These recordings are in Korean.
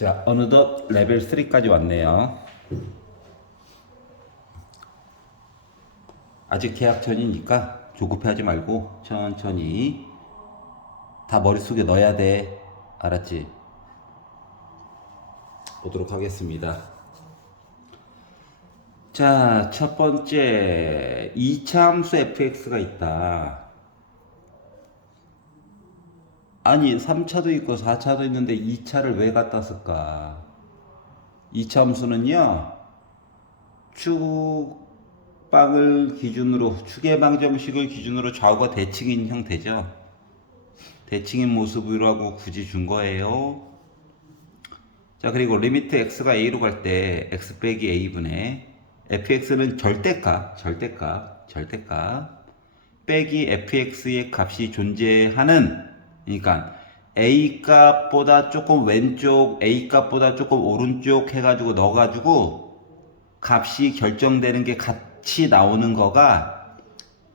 자, 어느덧 레벨 3까지 왔네요. 아직 계약 전이니까 조급해하지 말고 천천히 다 머릿속에 넣어야 돼. 알았지? 보도록 하겠습니다. 자, 첫 번째 2차 함수 fx가 있다. 아니 3차도 있고 4차도 있는데 2차를 왜 갖다 쓸까? 2차 함수는요, 축방을 기준으로, 축의 방정식을 기준으로 좌우가 대칭인 형태죠. 대칭인 모습이라고 굳이 준 거예요. 자, 그리고 리미트 x가 a로 갈 때 x 빼기 a분의 fx는 절대값 빼기 fx의 값이 존재하는, 그러니까 a 값보다 조금 왼쪽, a 값보다 조금 오른쪽 해가지고 넣어가지고 값이 결정되는 게 같이 나오는 거가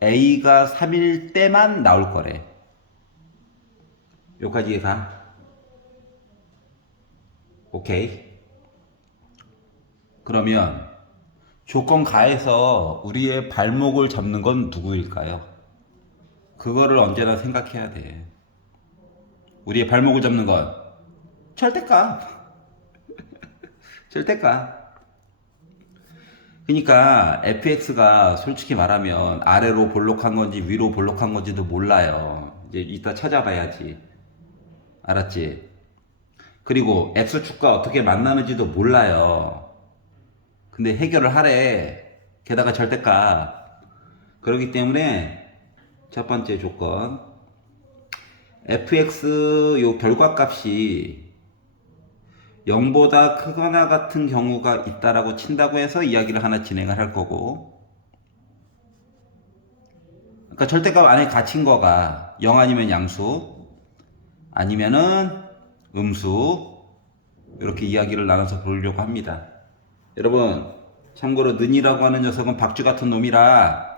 a가 3일 때만 나올 거래. 여기까지 이해가? 오케이. 그러면 조건 가에서 우리의 발목을 잡는 건 누구일까요? 그거를 언제나 생각해야 돼. 우리의 발목을 잡는 건 절대값. 절대값. 그러니까 fx가 솔직히 말하면 아래로 볼록한 건지 위로 볼록한 건지도 몰라요. 이제 이따 찾아봐야지. 알았지? 그리고 x축과 어떻게 만나는지도 몰라요. 근데 해결을 하래. 게다가 절대값. 그렇기 때문에 첫 번째 조건, fx 요 결과값이 0보다 크거나 같은 경우가 있다라고 친다고 해서 이야기를 하나 진행을 할 거고, 그러니까 절대값 안에 갇힌 거가 0 아니면 양수, 아니면은 음수, 이렇게 이야기를 나눠서 보려고 합니다. 여러분, 참고로 는이라고 하는 녀석은 박쥐 같은 놈이라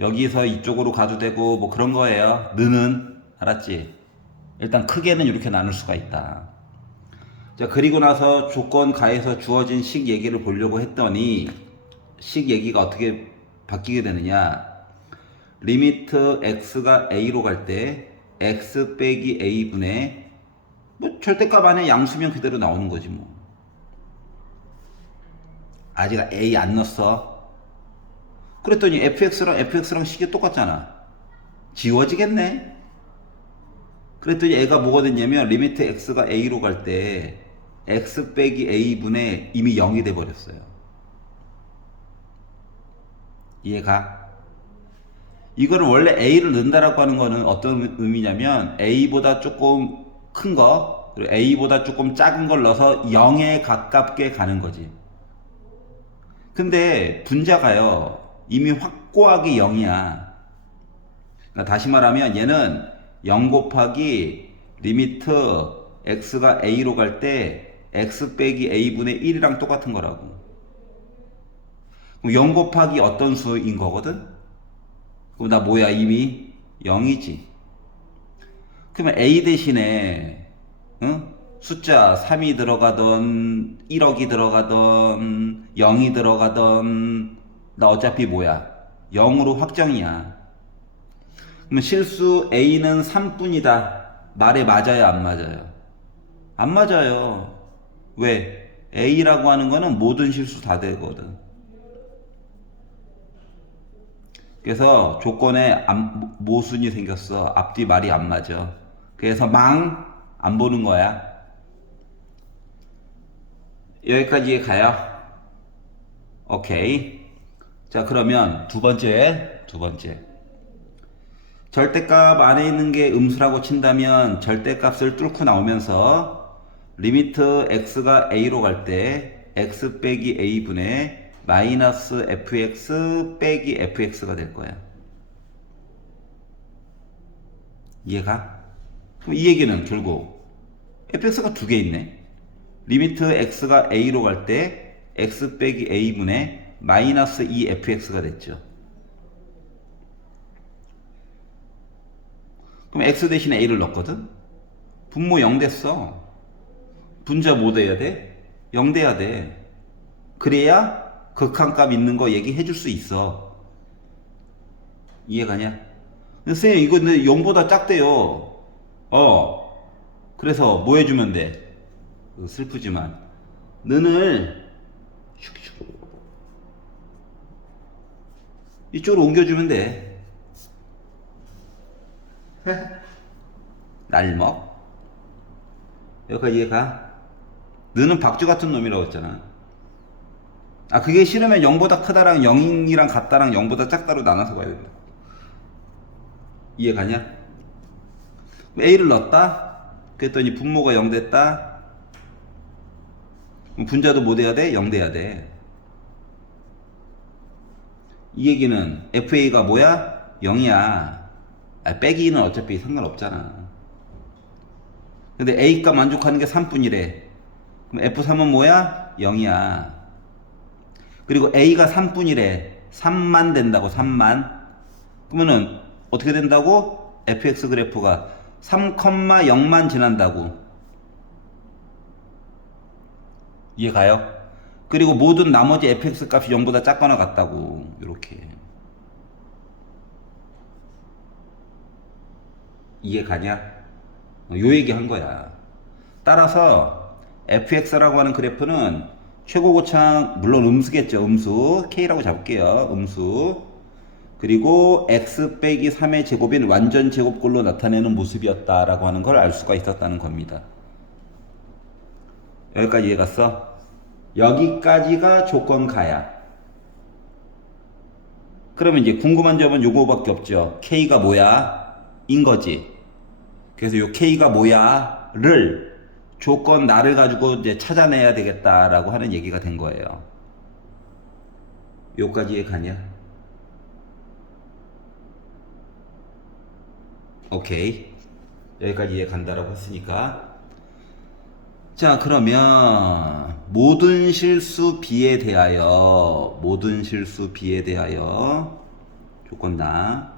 여기서 이쪽으로 가도 되고 뭐 그런 거예요. 는은. 알았지? 일단 크게는 이렇게 나눌 수가 있다. 자, 그리고 나서 조건 가에서 주어진 식 얘기를 보려고 했더니 식 얘기가 어떻게 바뀌게 되느냐. 리미트 x가 a로 갈 때 x 빼기 a분의, 뭐 절대값 안에 양수면 그대로 나오는 거지 뭐. 아직 a 안 넣었어. 그랬더니 fx랑 식이 똑같잖아. 지워지겠네. 그랬더니 애가 뭐가 됐냐면 리미트 x가 a로 갈 때 x 빼기 a분의 이미 0이 돼 버렸어요. 이해가? 이거는 원래 a를 넣는다라고 하는 거는 어떤 의미냐면 a보다 조금 큰 거, 그리고 a보다 조금 작은 걸 넣어서 0에 가깝게 가는 거지. 근데 분자가요, 이미 확고하게 0이야. 그러니까 다시 말하면 얘는 0 곱하기 리미트 x가 a로 갈 때 x 빼기 a분의 1이랑 똑같은 거라고. 그럼 0 곱하기 어떤 수인 거거든? 그럼 나 뭐야, 이미 0이지. 그러면 a 대신에 응? 숫자 3이 들어가던 1억이 들어가던 0이 들어가던 나 어차피 뭐야, 0으로 확정이야. 그러면 실수 a는 3뿐이다. 말에 맞아요, 안 맞아요? 안 맞아요. 왜? a라고 하는 거는 모든 실수 다 되거든. 그래서 조건에 모순이 생겼어. 앞뒤 말이 안 맞아. 그래서 망 안 보는 거야. 여기까지 가요. 오케이. 자, 그러면 두 번째. 절대값 안에 있는 게 음수라고 친다면 절대값을 뚫고 나오면서 리미트 x가 a로 갈 때 x 빼기 a분의 마이너스 fx 빼기 fx가 될 거야. 이해가? 그럼 이 얘기는 결국 fx가 두 개 있네. 리미트 x가 a로 갈 때 x 빼기 a분의 마이너스 2fx가 됐죠. 그럼 x 대신에 a를 넣었거든? 분모 0 됐어. 분자 뭐 돼야 돼? 0 돼야 돼. 그래야 극한값 있는 거 얘기해 줄 수 있어. 이해가냐? 근데 선생님 이거 근데 0보다 작대요. 그래서 뭐 해주면 돼? 슬프지만 는을 슉슉 이쪽으로 옮겨주면 돼. 날먹. 여기까지 이해가? 너는 박쥐 같은 놈이라고 했잖아. 아, 그게 싫으면 0보다 크다랑 0이랑 같다랑 0보다 작다로 나눠서 봐야 된다. 이해가냐? A를 넣었다? 그랬더니 분모가 0 됐다? 그럼 분자도 뭐 돼야 돼? 0 돼야 돼. 이 얘기는 FA가 뭐야? 0이야. 빼기 2는 어차피 상관없잖아. 근데 A가 만족하는 게 3뿐이래. 그럼 F3은 뭐야? 0이야. 그리고 A가 3뿐이래. 3만 된다고, 3만. 그러면은 어떻게 된다고? fx 그래프가 3,0만 지난다고. 이해가요? 그리고 모든 나머지 fx 값이 0보다 작거나 같다고. 이렇게. 이해가냐? 요 얘기 한 거야. 따라서 fx라고 하는 그래프는 최고고창, 물론 음수겠죠. 음수. k라고 잡을게요. 음수. 그리고 x 빼기 3의 제곱인 완전 제곱꼴로 나타내는 모습이었다라고 하는 걸 알 수가 있었다는 겁니다. 여기까지 이해갔어? 여기까지가 조건 가야. 그러면 이제 궁금한 점은 요거밖에 없죠. k가 뭐야? 인 거지. 그래서 요 k가 뭐야? 를 조건 나를 가지고 이제 찾아내야 되겠다라고 하는 얘기가 된 거예요. 요까지 이해가냐? 오케이. 여기까지 이해 간다라고 했으니까. 자, 그러면 모든 실수 B에 대하여 조건나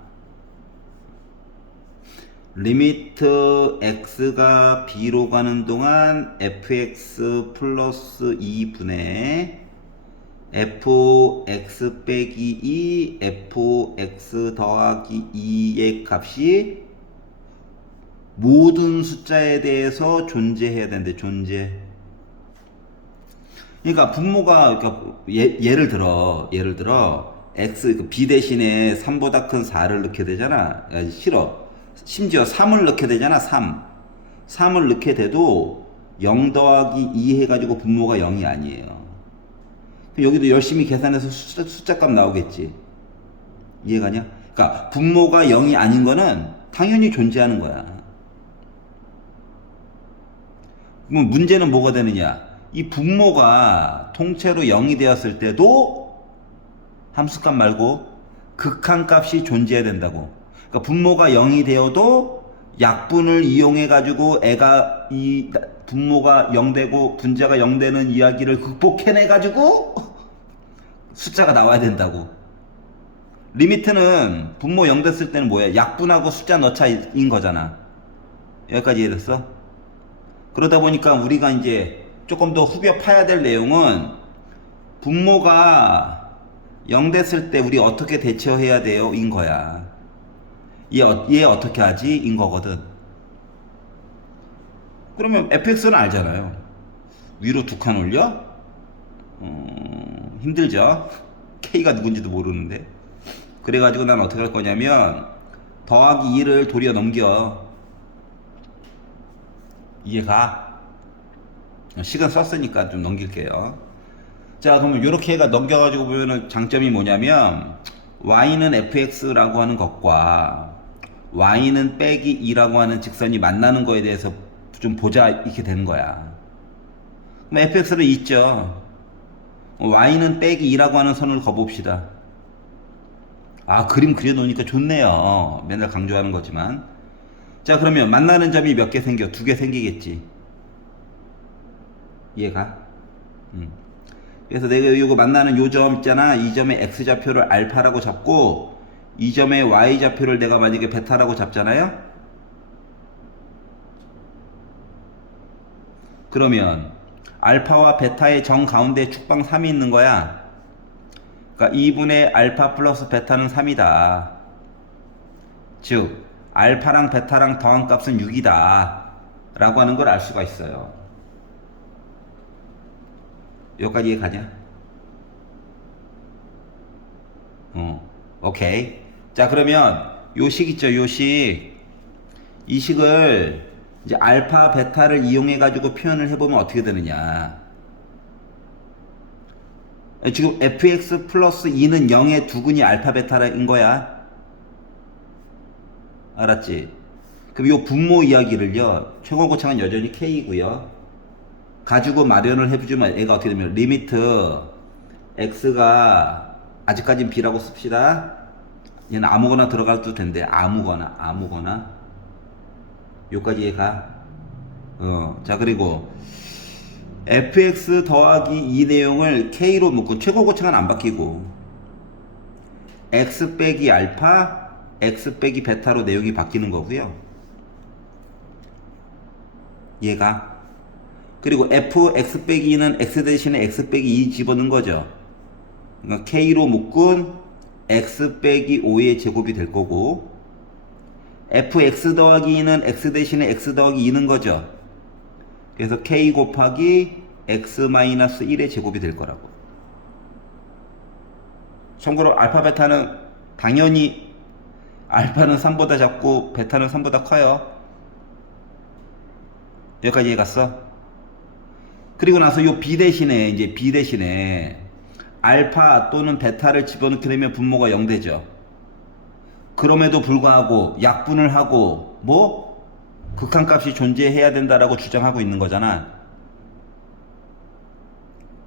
리미트 x가 b로 가는 동안 fx 플러스 2분의 fx 빼기 2 fx 더하기 2의 값이 모든 숫자에 대해서 존재해야 되는데 존재. 그러니까 분모가 그러니까 예를 들어 x b 대신에 3보다 큰 4를 넣게 되잖아. 싫어. 심지어 3을 넣게 되잖아. 3을 넣게 돼도 0 더하기 2 해가지고 분모가 0이 아니에요. 여기도 열심히 계산해서 숫자값 나오겠지. 이해가냐? 그러니까 분모가 0이 아닌 거는 당연히 존재하는 거야. 그럼 문제는 뭐가 되느냐? 이 분모가 통째로 0이 되었을 때도 함수값 말고 극한값이 존재해야 된다고. 그러니까 분모가 0이 되어도 약분을 이용해 가지고 애가 이 분모가 0 되고 분자가 0 되는 이야기를 극복해내 가지고 숫자가 나와야 된다고. 리미트는 분모 0 됐을 때는 뭐야? 약분하고 숫자 넣자인 거잖아. 여기까지 이해됐어? 그러다 보니까 우리가 이제 조금 더 후벼 파야 될 내용은 분모가 0 됐을 때 우리 어떻게 대처해야 돼요? 인 거야. 얘 어떻게 하지? 인 거거든. 그러면 fx는 알잖아요. 위로 두 칸 올려? 힘들죠? k가 누군지도 모르는데. 그래가지고 난 어떻게 할 거냐면 더하기 2를 도리어 넘겨. 이해가? 시간 썼으니까 좀 넘길게요. 자, 그러면 이렇게 해가 넘겨가지고 보면은 장점이 뭐냐면 y는 fx라고 하는 것과 y는 빼기 2라고 하는 직선이 만나는 거에 대해서 좀 보자 이렇게 되는 거야. 그럼 fx를 있죠. y는 빼기 2라고 하는 선을 거봅시다. 아, 그림 그려놓으니까 좋네요. 맨날 강조하는 거지만. 자, 그러면 만나는 점이 몇 개 생겨? 2개 생기겠지. 이해가? 그래서 내가 이거 만나는 요 점 있잖아. 이 점의 x좌표를 알파라고 잡고 이 점의 y좌표를 내가 만약에 베타라고 잡잖아요. 그러면 알파와 베타의 정 가운데 축방 3이 있는 거야. 그러니까 2분의 알파 플러스 베타는 3이다. 즉 알파랑 베타랑 더한 값은 6이다 라고 하는 걸 알 수가 있어요. 여기까지 이해가냐? 오케이. 자, 그러면 요 식 있죠, 요 식. 이 식을 이제 알파, 베타를 이용해 가지고 표현을 해보면 어떻게 되느냐. 지금 fx 플러스 2는 0의 두근이 알파, 베타인 거야. 알았지? 그럼 요 분모 이야기를요, 최고고창은 여전히 k이고요. 가지고 마련을 해주면 얘가 어떻게 되면 리미트 x가 아직까지는 b라고 씁시다. 얘는 아무거나 들어가도 된대. 아무거나 요까지 얘가 자, 그리고 fx 더하기 이 내용을 k로 묶고 최고고창은 안 바뀌고 x 빼기 알파 x 빼기 베타로 내용이 바뀌는 거고요. 얘가 그리고 f x 빼기 2는 x 대신에 x 빼기 2 집어넣은 거죠. 그러니까 k로 묶은 x 빼기 5의 제곱이 될 거고 fx 더하기 2는 x 대신에 x 더하기 2는 거죠. 그래서 k 곱하기 x 마이너스 1의 제곱이 될 거라고. 참고로 알파 베타는 당연히 알파는 3보다 작고 베타는 3보다 커요. 여기까지 이해갔어? 그리고 나서 요 b 대신에 이제 b 대신에 알파 또는 베타를 집어넣게 되면 분모가 0 되죠. 그럼에도 불구하고 약분을 하고 뭐 극한값이 존재해야 된다라고 주장하고 있는 거잖아.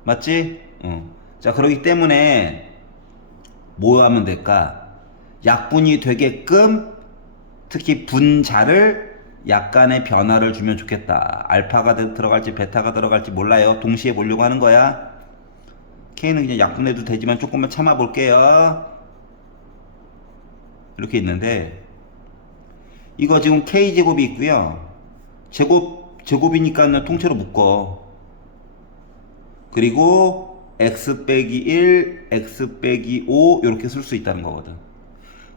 맞지? 자, 그렇기 때문에 뭐 하면 될까? 약분이 되게끔 특히 분자를 약간의 변화를 주면 좋겠다. 알파가 들어갈지 베타가 들어갈지 몰라요. 동시에 보려고 하는 거야. K는 그냥 약분해도 되지만 조금만 참아 볼게요. 이렇게 있는데 이거 지금 K제곱이 있고요. 제곱이니까 통째로 묶어. 그리고 x 빼기 1, x 빼기 5 이렇게 쓸 수 있다는 거거든.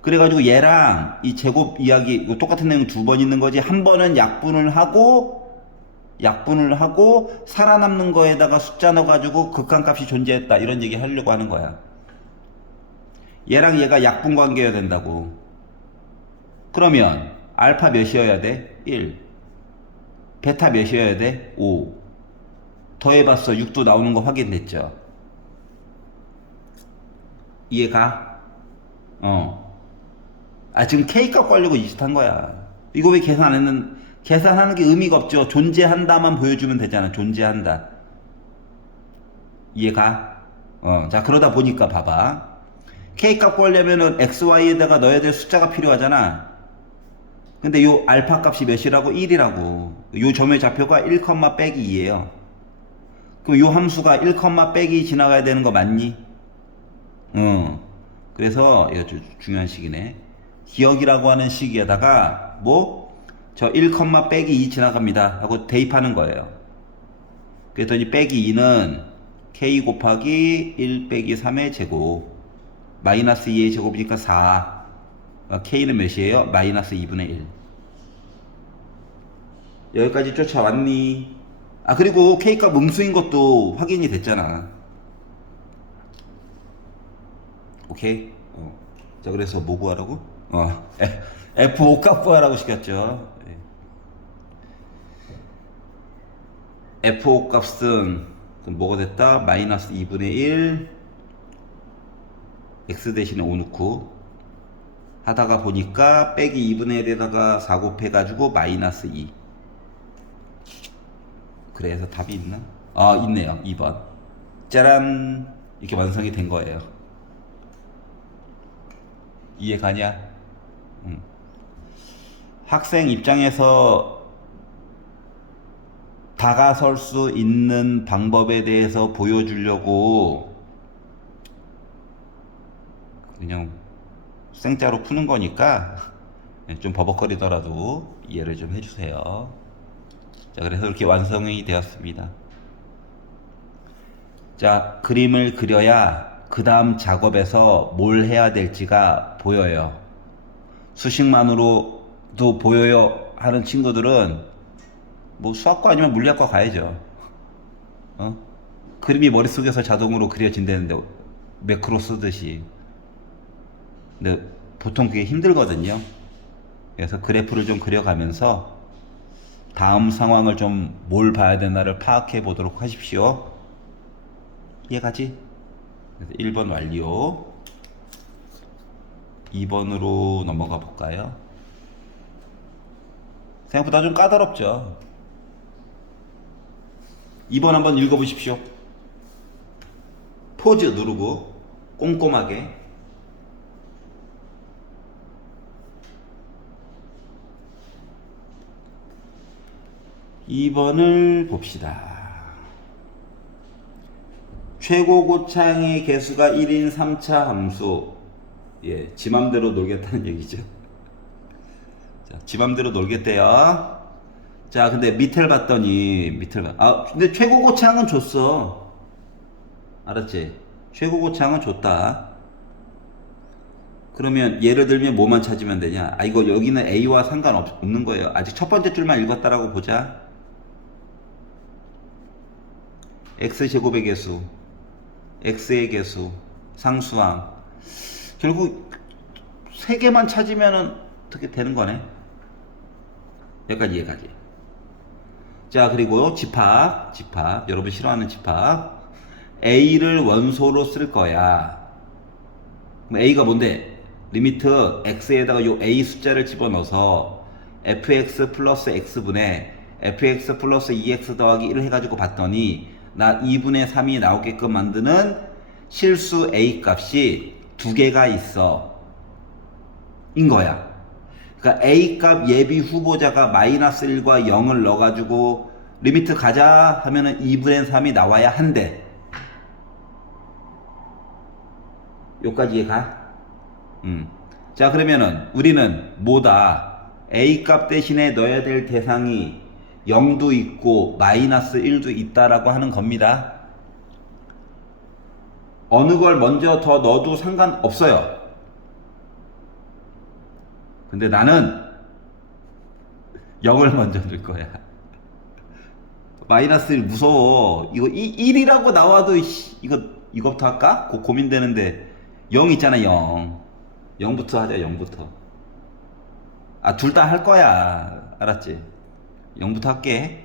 그래가지고 얘랑 이 제곱 이야기 똑같은 내용 두 번 있는 거지. 한 번은 약분을 하고 살아남는 거에다가 숫자 넣어가지고 극한값이 존재했다 이런 얘기 하려고 하는 거야. 얘랑 얘가 약분 관계여야 된다고. 그러면 알파 몇이어야 돼? 1. 베타 몇이어야 돼? 5. 더해봤어. 6도 나오는 거 확인됐죠? 이해가? 지금 K값 구하려고 이 짓 한 거야. 이거 왜 계산하는 게 의미가 없죠. 존재한다만 보여주면 되잖아. 존재한다. 이해가? 자, 그러다 보니까 봐봐. K값 구하려면은 XY에다가 넣어야 될 숫자가 필요하잖아. 근데 요 알파 값이 몇이라고? 1이라고. 요 점의 좌표가 1, 빼기 2예요. 그럼 요 함수가 1, 빼기 2 지나가야 되는 거 맞니? 그래서 이거 중요한 식이네. 기억이라고 하는 식에다가 저 1, 빼기 2 지나갑니다 하고 대입하는 거예요. 그랬더니 빼기 2는 k 곱하기 1 빼기 3의 제곱 마이너스 2의 제곱이니까 4. k는 몇이에요? 마이너스 2분의 1. 여기까지 쫓아왔니? 그리고 k값 음수인 것도 확인이 됐잖아. 오케이? 자, 그래서 뭐 구하라고? F5 값 구하라고 시켰죠. F5 값은 그럼 뭐가 됐다? 마이너스 2분의 1 x 대신에 5 넣고 하다가 보니까 빼기 2분의 1에다가 4 곱해가지고 마이너스 2. 그래서 답이 있나? 있네요. 2번. 짜란! 이렇게 완성이 된 거예요. 이해 가냐? 학생 입장에서 다가설 수 있는 방법에 대해서 보여주려고 그냥 생짜로 푸는 거니까 좀 버벅거리더라도 이해를 좀 해주세요. 자, 그래서 이렇게 완성이 되었습니다. 자, 그림을 그려야 그 다음 작업에서 뭘 해야 될지가 보여요. 수식만으로도 보여요 하는 친구들은 뭐 수학과 아니면 물리학과 가야죠. 어? 그림이 머릿속에서 자동으로 그려진다는데 매크로 쓰듯이. 근데 보통 그게 힘들거든요. 그래서 그래프를 좀 그려가면서 다음 상황을 좀 뭘 봐야 되나를 파악해 보도록 하십시오. 이해가지? 1번 완료. 2번으로 넘어가 볼까요? 생각보다 좀 까다롭죠. 2번 한번 읽어보십시오. 포즈 누르고 꼼꼼하게. 2번을 봅시다. 최고 고창의 개수가 1인 3차 함수. 예, 지 맘대로 놀겠다는 얘기죠. 자, 지 맘대로 놀겠대요. 자, 근데 밑을 봤더니, 근데 최고 고창은 줬어. 알았지? 최고 고창은 줬다. 그러면 예를 들면 뭐만 찾으면 되냐? 아, 이거 여기는 A와 상관없는 거예요. 아직 첫 번째 줄만 읽었다라고 보자. X제곱의 개수, X의 개수, 상수항. 결국 세 개만 찾으면 어떻게 되는 거네. 여기까지. 자, 그리고 집합. 여러분 싫어하는 집합. A를 원소로 쓸 거야. 그럼 A가 뭔데? 리미트 X에다가 요 A 숫자를 집어넣어서 fx 플러스 x분의 fx 플러스 2x 더하기 1을 해가지고 봤더니 나 2분의 3이 나오게끔 만드는 실수 A 값이 두 개가 있어. 인 거야. 그러니까 A 값 예비 후보자가 마이너스 1과 0을 넣어가지고 리미트 가자 하면은 2분의 3이 나와야 한대. 요까지 이해가? 자, 그러면은 우리는 뭐다? A 값 대신에 넣어야 될 대상이 0도 있고 마이너스 1도 있다라고 하는 겁니다. 어느 걸 먼저 더 넣어도 상관없어요. 근데 나는 0을 먼저 넣을 거야. 마이너스 1 무서워. 이거 1이라고 나와도 이거부터 할까? 고민되는데 0 있잖아. 0 0부터 하자. 0부터. 아, 둘 다 할 거야. 알았지? 0부터 할게.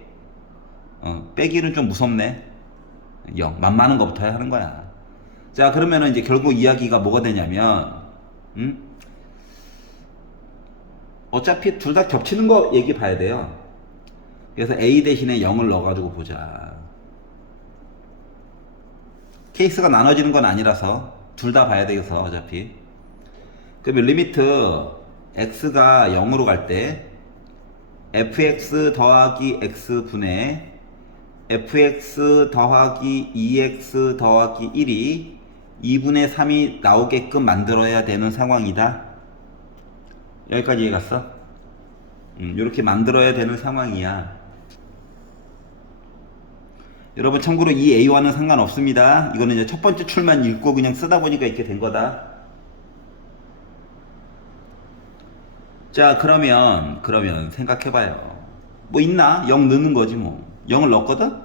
빼기는 좀 무섭네. 0 만만한 거부터 하는 거야. 자, 그러면은 이제 결국 이야기가 뭐가 되냐면 어차피 둘 다 겹치는 거 얘기 봐야 돼요. 그래서 A 대신에 0을 넣어가지고 보자. 케이스가 나눠지는 건 아니라서 둘 다 봐야 돼서 어차피. 그러면 리미트 x가 0으로 갈 때 fx 더하기 x분의 fx 더하기 2x 더하기 1이 2분의 3이 나오게끔 만들어야 되는 상황이다. 여기까지 이해갔어? 이렇게 만들어야 되는 상황이야. 여러분 참고로 이 A와는 상관없습니다. 이거는 이제 첫 번째 출만 읽고 그냥 쓰다 보니까 이렇게 된 거다. 자, 그러면 생각해봐요. 뭐 있나? 0 넣는 거지 뭐. 0을 넣었거든?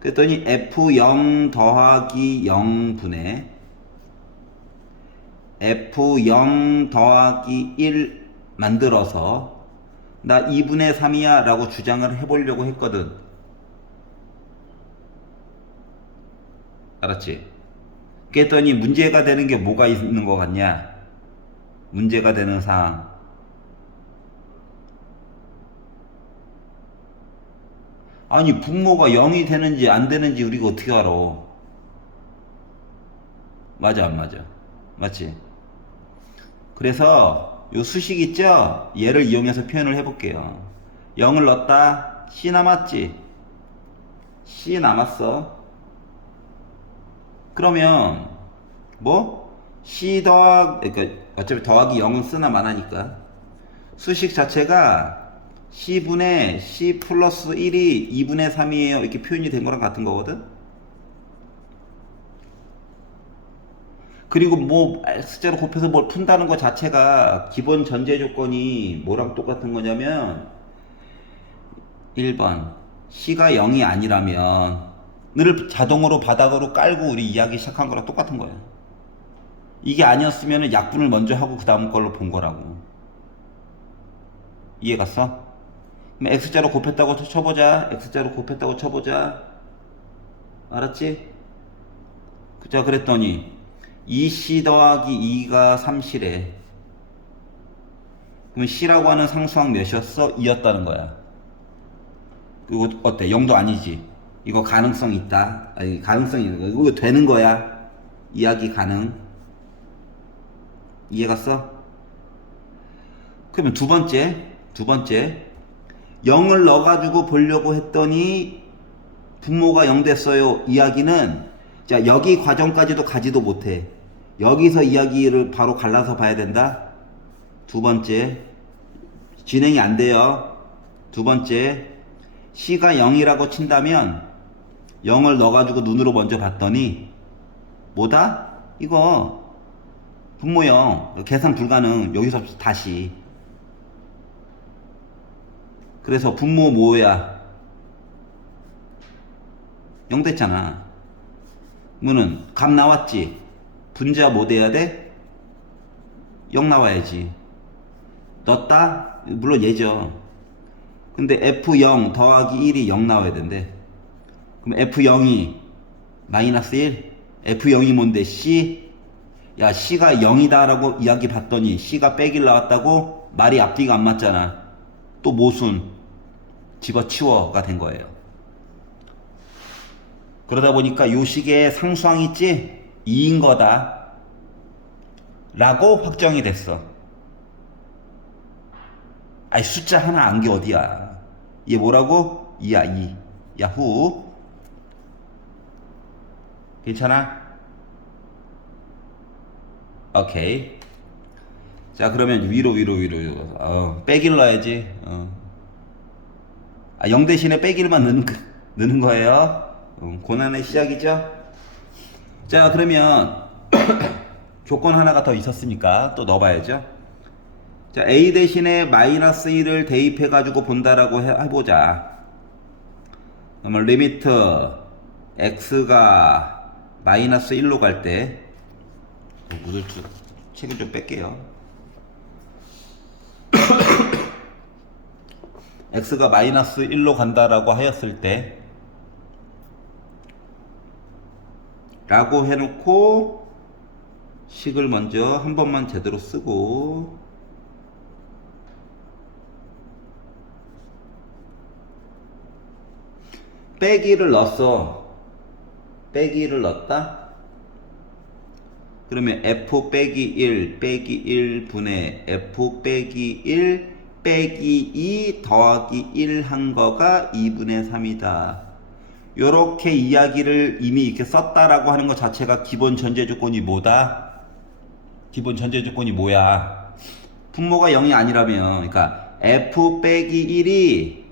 그랬더니 F0 더하기 0분의 F0 더하기 1 만들어서 나 2분의 3이야 라고 주장을 해보려고 했거든. 알았지? 그랬더니 문제가 되는 게 뭐가 있는 것 같냐? 문제가 되는 사항. 아니, 분모가 0이 되는지 안 되는지 우리가 어떻게 알아? 맞아, 안 맞아? 맞지? 그래서 요 수식 있죠? 얘를 이용해서 표현을 해볼게요. 0을 넣었다. C 남았지? C 남았어. 그러면 뭐? 그러니까 어차피 더하기 0은 쓰나 마나니까 수식 자체가 C분의 C 플러스 1이 2분의 3이에요. 이렇게 표현이 된 거랑 같은 거거든. 그리고 뭐 X자로 곱해서 뭘 푼다는 거 자체가 기본 전제 조건이 뭐랑 똑같은 거냐면 1번 C가 0이 아니라면 늘 자동으로 바닥으로 깔고 우리 이야기 시작한 거랑 똑같은 거야. 이게 아니었으면 약분을 먼저 하고 그 다음 걸로 본 거라고. 이해 갔어? 그럼 X자로 곱했다고 쳐보자. X자로 곱했다고 쳐보자. 알았지? 자, 그랬더니 2C 더하기 2가 3C래. 그럼 C라고 하는 상수항 몇이었어? 2였다는 거야. 이거 어때? 0도 아니지? 이거 가능성 있다. 아니, 가능성이 있는 거야. 이거 되는 거야. 이야기 가능. 이해 갔어? 그러면 두 번째 0을 넣어가지고 보려고 했더니 분모가 0 됐어요. 이야기는 자, 여기 과정까지도 가지도 못해. 여기서 이야기를 바로 갈라서 봐야 된다. 두 번째 진행이 안 돼요. 두 번째 C가 0이라고 친다면 0을 넣어가지고 눈으로 먼저 봤더니 뭐다? 이거 분모 0 계산 불가능. 여기서 다시. 그래서 분모 뭐야? 0 됐잖아. 그러면은 값 나왔지? 분자 뭐 돼야 돼? 0 나와야지. 넣었다? 물론 얘죠. 근데 F0 더하기 1이 0 나와야 된대. 그럼 F0이 마이너스 1? F0이 뭔데? C? 야, C가 0이다 라고 이야기 봤더니 C가 빼기를 나왔다고? 말이 앞뒤가 안 맞잖아. 또 모순 집어치워가 된 거예요. 그러다 보니까 요 식의 상수항 있지? 2인 거다 라고 확정이 됐어. 아이, 숫자 하나 안 게 어디야. 얘 뭐라고? 2야 2. 야후. 괜찮아? 오케이. 자, 그러면 위로 빼기를 넣어야지. 0 대신에 빼기를만 넣는 거예요. 고난의 시작이죠. 자, 그러면 조건 하나가 더 있었으니까 또 넣어봐야죠. 자, A 대신에 마이너스 1을 대입해가지고 본다라고 해보자. 그러면 리미트 X가 마이너스 1로 갈 때, 책을 좀 뺄게요. X가 마이너스 1로 간다라고 하였을 때, 라고 해놓고, 식을 먼저 한 번만 제대로 쓰고, 빼기를 넣었어. 빼기를 넣었다? 그러면 F 빼기 1 빼기 1 분의 F 빼기 1 빼기 2 더하기 1 한 거가 2분의 3이다. 요렇게 이야기를 이미 이렇게 썼다라고 하는 것 자체가 기본 전제 조건이 뭐다? 기본 전제 조건이 뭐야? 분모가 0이 아니라면, 그러니까 F 빼기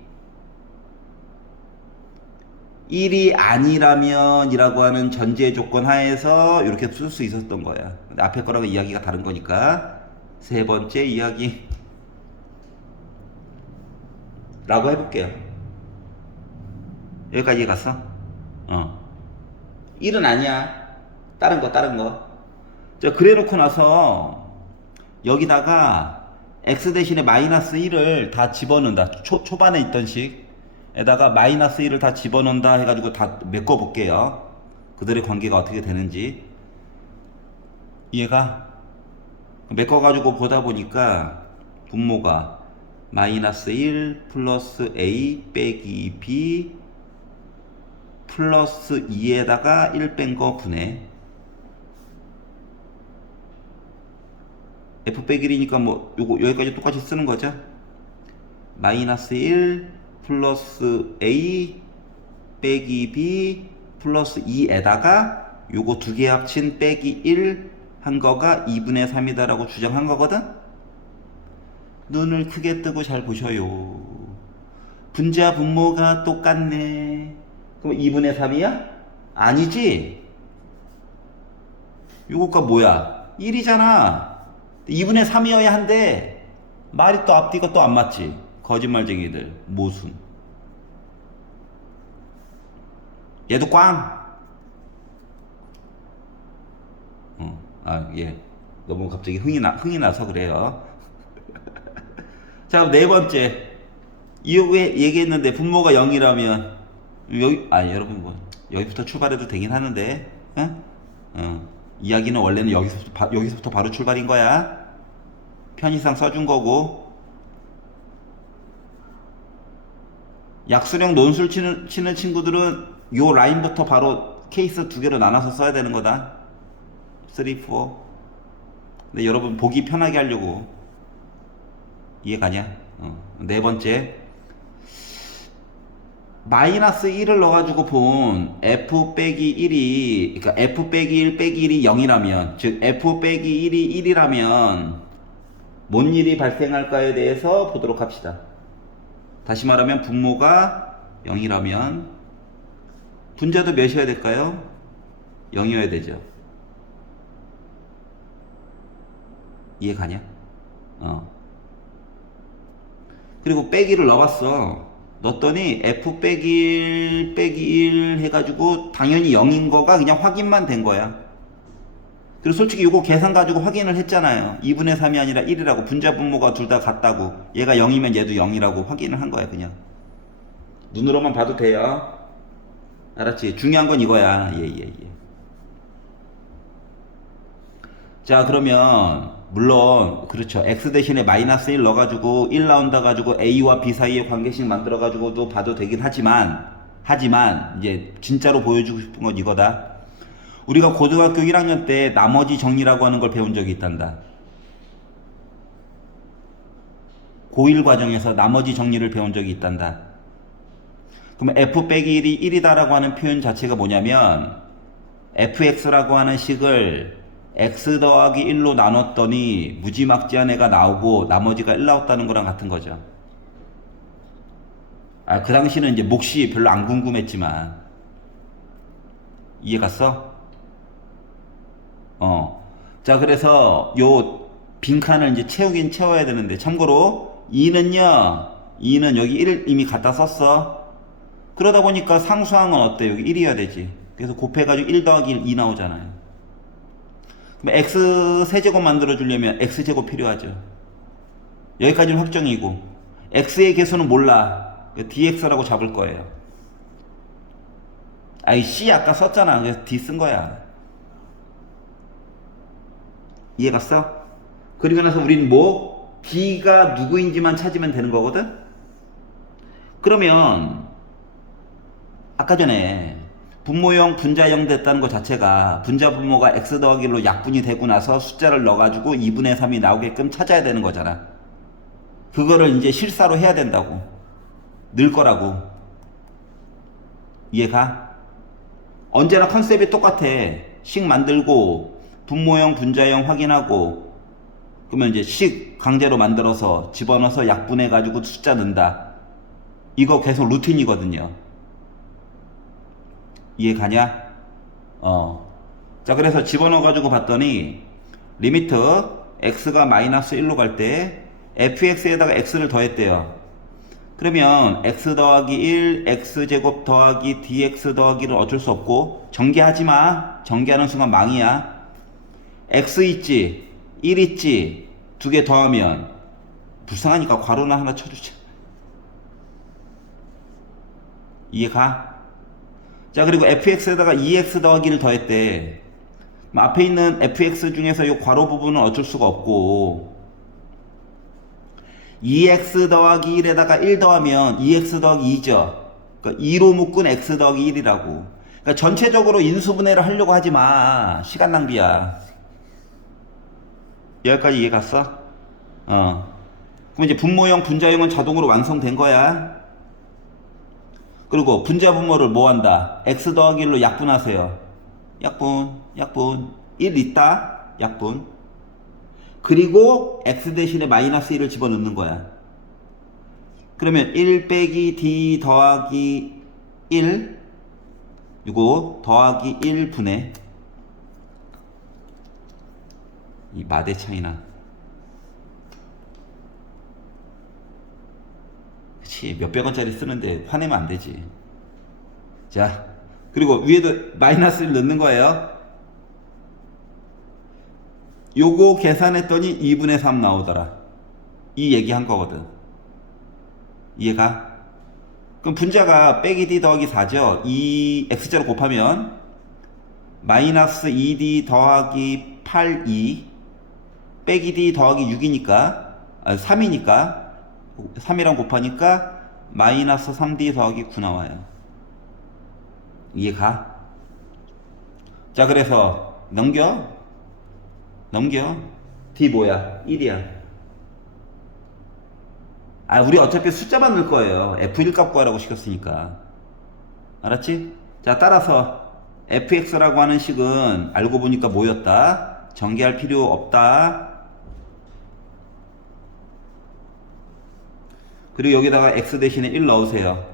1이 아니라면 이라고 하는 전제 조건 하에서 이렇게 쓸 수 있었던 거야. 근데 앞에 거랑은 이야기가 다른 거니까 세 번째 이야기 라고 해볼게요. 여기까지 갔어? 1은 아니야. 다른 거. 자, 그래 놓고 나서 여기다가 x 대신에 마이너스 1을 다 집어넣는다. 초반에 있던 식에다가 마이너스 1을 다 집어넣는다 해가지고 다 메꿔볼게요. 그들의 관계가 어떻게 되는지. 이해가? 메꿔가지고 보다 보니까 분모가 마이너스 1 플러스 a 빼기 b 플러스 2에다가 1 뺀 거 분해. f 빼기 1이니까 뭐 요거 여기까지 똑같이 쓰는 거죠. 마이너스 1 플러스 a 빼기 b 플러스 2에다가 요거 두 개 합친 빼기 1 한 거가 2분의 3이다 라고 주장한 거거든. 눈을 크게 뜨고 잘 보셔요. 분자 분모가 똑같네. 그럼 2분의 3이야? 아니지? 요거가 뭐야? 1이잖아. 2분의 3이어야 한데 말이 또 앞뒤가 또 안 맞지. 거짓말쟁이들 모순. 얘도 꽝. 예. 너무 갑자기 흥이 나서 그래요. 자, 네 번째. 이후에 얘기했는데 분모가 0이라면 여기 여러분 뭐 여기부터 출발해도 되긴 하는데 이야기는 원래는 여기서부터 바로 출발인 거야. 편의상 써준 거고. 약수령 논술 치는 친구들은 요 라인부터 바로 케이스 두 개로 나눠서 써야 되는 거다. 3, 4. 근데 여러분 보기 편하게 하려고. 이해가냐? 네 번째. 마이너스 1을 넣어가지고 본 f 빼기 1이, 그러니까 f 빼기 1 빼기 1이 0이라면, 즉 f 빼기 1이 1이라면 뭔 일이 발생할까에 대해서 보도록 합시다. 다시 말하면 분모가 0이라면 분자도 몇이어야 될까요? 0이어야 되죠. 이해가냐? 그리고 빼기를 넣어봤어. 넣었더니 f 빼기 1 빼기 1 해가지고 당연히 0인 거가 그냥 확인만 된 거야. 그리고 솔직히 이거 계산 가지고 확인을 했잖아요. 2분의 3이 아니라 1이라고. 분자 분모가 둘 다 같다고. 얘가 0이면 얘도 0이라고 확인을 한 거야 그냥. 눈으로만 봐도 돼요. 알았지? 중요한 건 이거야. 예. 자, 그러면 물론 그렇죠. x 대신에 마이너스 1 넣어가지고 1 나온다 가지고 a와 b 사이의 관계식 만들어가지고도 봐도 되긴 하지만 이제 진짜로 보여주고 싶은 건 이거다. 우리가 고등학교 1학년 때 나머지 정리라고 하는 걸 배운 적이 있단다. 고1 과정에서 나머지 정리를 배운 적이 있단다. 그러면 f 빼기 1이 1이다라고 하는 표현 자체가 뭐냐면 fx라고 하는 식을 x 더하기 1로 나눴더니 무지막지한 애가 나오고 나머지가 1 나왔다는 거랑 같은 거죠. 그 당시는 이제 몫이 별로 안 궁금했지만 이해 갔어? 자, 그래서 요 빈칸을 이제 채우긴 채워야 되는데, 참고로 2는 여기 1을 이미 갖다 썼어. 그러다 보니까 상수항은 어때? 여기 1이어야 되지. 그래서 곱해가지고 1 더하기 1, 2 나오잖아요. 그럼 x 세제곱 만들어 주려면 x제곱 필요하죠. 여기까지는 확정이고 x의 개수는 몰라. dx라고 잡을 거예요. c 아까 썼잖아. 그래서 d 쓴 거야. 이해 갔어? 그리고 나서 우린 뭐? d가 누구인지만 찾으면 되는 거거든? 그러면 아까 전에 분모형 분자형 됐다는 것 자체가 분자 분모가 x 더하기 1로 약분이 되고 나서 숫자를 넣어가지고 2분의 3이 나오게끔 찾아야 되는 거잖아. 그거를 이제 실사로 해야 된다고. 늘 거라고. 이해가? 언제나 컨셉이 똑같아. 식 만들고 분모형 분자형 확인하고 그러면 이제 식 강제로 만들어서 집어넣어서 약분해 가지고 숫자 넣는다. 이거 계속 루틴이거든요. 이해 가냐? 자, 그래서 집어넣어 가지고 봤더니 리미트 x가 마이너스 1로 갈 때 fx에다가 x를 더했대요. 그러면 x 더하기 1 x제곱 더하기 dx 더하기는 어쩔 수 없고 전개하지 마. 전개하는 순간 망이야. x 있지 1 있지 두 개 더하면 불쌍하니까 괄호나 하나 쳐주자. 이해가? 자, 그리고 fx에다가 2x 더하기를 더했대. 앞에 있는 fx 중에서 이 괄호 부분은 어쩔 수가 없고 2x 더하기 1에다가 1 더하면 2x 더하기 2죠. 그러니까 2로 묶은 x 더하기 1이라고. 그러니까 전체적으로 인수분해를 하려고 하지 마. 시간 낭비야. 여기까지 이해 갔어? 그럼 이제 분모형, 분자형은 자동으로 완성된 거야. 그리고 분자 분모를 뭐 한다? x 더하기 1로 약분하세요. 약분. 1 있다? 약분. 그리고 x 대신에 마이너스 1을 집어넣는 거야. 그러면 1 빼기 D 더하기 1 이거 더하기 1분의 이 마대 차이나. 그치, 몇백 원짜리 쓰는데 화내면 안 되지. 자, 그리고 위에도 마이너스를 넣는 거예요. 요거 계산했더니 2분의 3 나오더라. 이 얘기 한 거거든. 이해가? 그럼 분자가 빼기 D 더하기 4죠. 이 X자로 곱하면 마이너스 2D 더하기 8E 빼기 D 더하기 6이니까 3이니까 3이랑 곱하니까 마이너스 3D 더하기 9 나와요. 이해가? 자, 그래서 넘겨 D 뭐야? 1이야. 우리 어차피 숫자만 넣을 거예요. F1 값 구하라고 시켰으니까. 알았지? 자, 따라서 fx라고 하는 식은 알고 보니까 뭐였다? 전개할 필요 없다. 그리고 여기다가 x 대신에 1 넣으세요.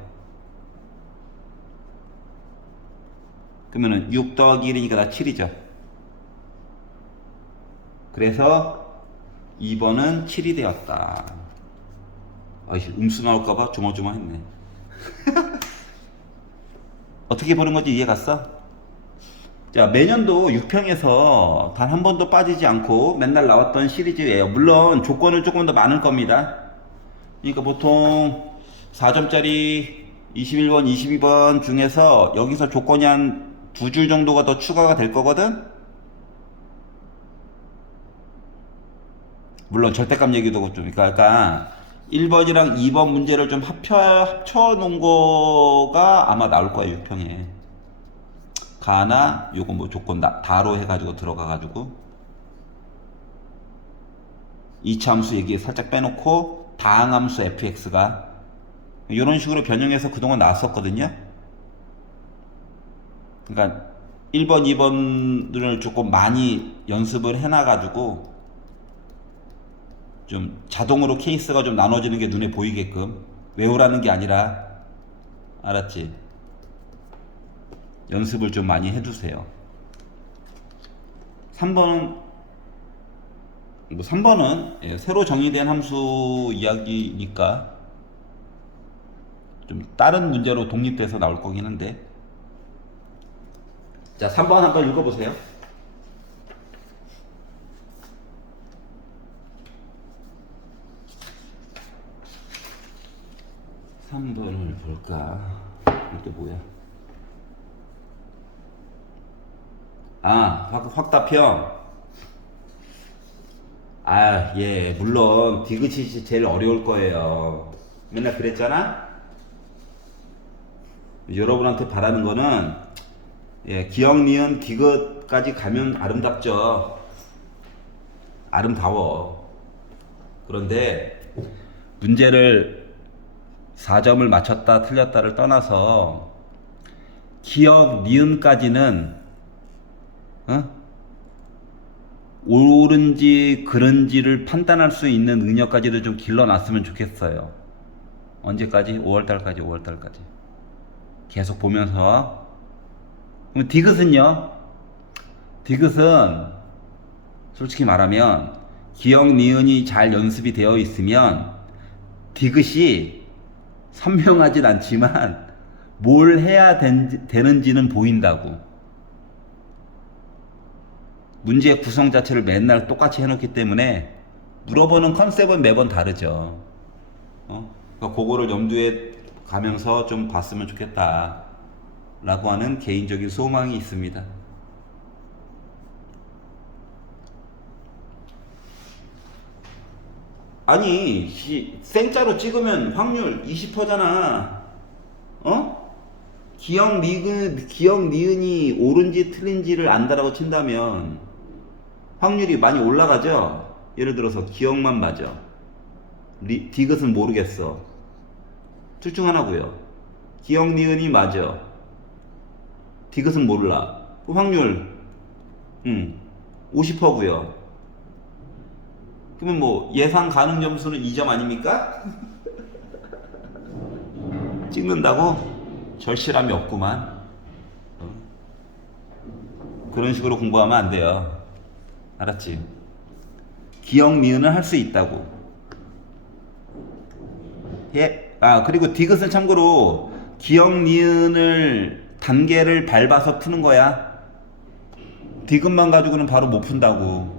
그러면은 6 더하기 1이니까 다 7이죠. 그래서 2번은 7이 되었다. 아이씨, 음수 나올까봐 조마조마했네. 어떻게 보는 건지 이해 갔어? 자, 매년도 6평에서 단 한 번도 빠지지 않고 맨날 나왔던 시리즈예요. 물론 조건은 조금 더 많을 겁니다. 그러니까 보통 4점짜리 21번, 22번 중에서 여기서 조건이 한 2줄 정도가 더 추가가 될 거거든? 물론 절대값 얘기도 좀, 그러니까 1번이랑 2번 문제를 좀 합쳐 놓은 거가 아마 나올 거예요, 6평에. 가나, 요거 뭐 조건 다로 해가지고 들어가가지고. 2차 함수 얘기 살짝 빼놓고, 다항함수 fx가. 이런 식으로 변형해서 그동안 나왔었거든요. 그러니까 1번, 2번들을 조금 많이 연습을 해놔가지고, 좀 자동으로 케이스가 좀 나눠지는 게 눈에 보이게끔 외우라는 게 아니라, 알았지? 연습을 좀 많이 해두세요. 3번은 뭐 3번은 새로 정의된 함수 이야기니까 좀 다른 문제로 독립돼서 나올 거긴 한데. 자, 3번 한번 읽어보세요. 3번을 볼까? 이게 뭐야? 확답형. 예, 물론 디귿이 제일 어려울 거예요. 맨날 그랬잖아? 여러분한테 바라는 거는 기역, 니은, 디귿까지 가면 아름답죠. 아름다워. 그런데 문제를 4점을 맞췄다 틀렸다를 떠나서 기역, 니은까지는 옳은지 그른지를 판단할 수 있는 능력까지도 좀 길러놨으면 좋겠어요. 언제까지? 5월달까지. 계속 보면서. 그럼 디귿은요? 디귿은 솔직히 말하면 기역, 니은이 잘 연습이 되어 있으면 디귿이 선명하진 않지만 뭘 해야 되는지는 보인다고. 문제의 구성 자체를 맨날 똑같이 해놓기 때문에 물어보는 컨셉은 매번 다르죠. 그러니까 그거를 염두에 가면서 좀 봤으면 좋겠다 라고 하는 개인적인 소망이 있습니다. 아니, 생자로 찍으면 확률 20%잖아. 기역, 니은이 옳은지 틀린지를 안다라고 친다면 확률이 많이 올라가죠. 예를 들어서 기역만 맞아. 디귿은 모르겠어. 둘 중 하나고요. 기역, 니은이 맞아. 디귿은 몰라. 확률 50%고요. 그러면 뭐 예상 가능 점수는 2점 아닙니까? 찍는다고? 절실함이 없구만. 그런 식으로 공부하면 안 돼요. 알았지? 기억 니은은 할 수 있다고. 예. 아, 그리고 디귿은 참고로 기억 니은을 단계를 밟아서 푸는 거야. 디귿만 가지고는 바로 못 푼다고.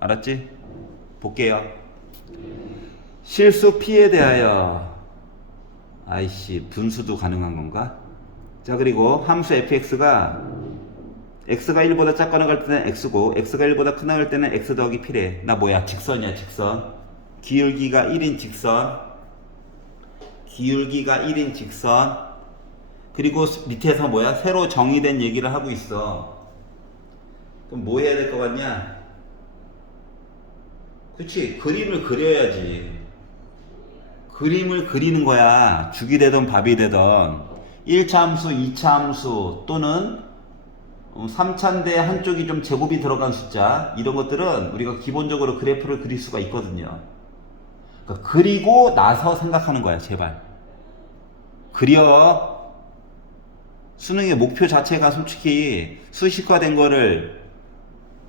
알았지? 볼게요. 실수 P에 대하여. 아이씨, 분수도 가능한 건가? 자, 그리고 함수 fx가 x가 1보다 작거나 갈 때는 x고 x가 1보다 크나 갈 때는 x 더하기 p래. 나 뭐야? 직선이야, 직선. 기울기가 1인 직선. 기울기가 1인 직선. 그리고 밑에서 뭐야? 새로 정의된 얘기를 하고 있어. 그럼 뭐 해야 될 것 같냐? 그치, 그림을 그려야지. 그림을 그리는 거야. 죽이 되던 밥이 되던 1차 함수, 2차 함수 또는 3차인데 한쪽이 좀 제곱이 들어간 숫자, 이런 것들은 우리가 기본적으로 그래프를 그릴 수가 있거든요. 그러니까 그리고 나서 생각하는 거야. 제발 그려. 수능의 목표 자체가 솔직히 수식화된 거를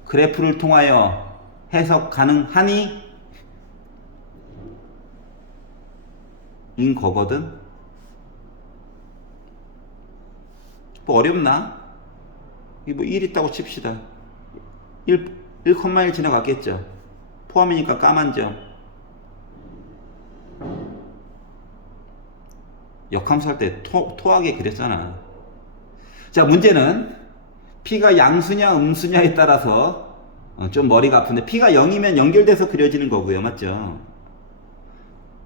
그래프를 통하여 해석 가능하니? 인 거거든. 뭐 어렵나? 이 뭐 1 있다고 칩시다. 1,1 지나갔겠죠. 포함이니까 까만 점. 역함수 할 때 토하게 그렸잖아. 자, 문제는 P가 양수냐 음수냐에 따라서 좀 머리가 아픈데, P가 0이면 연결돼서 그려지는 거고요. 맞죠?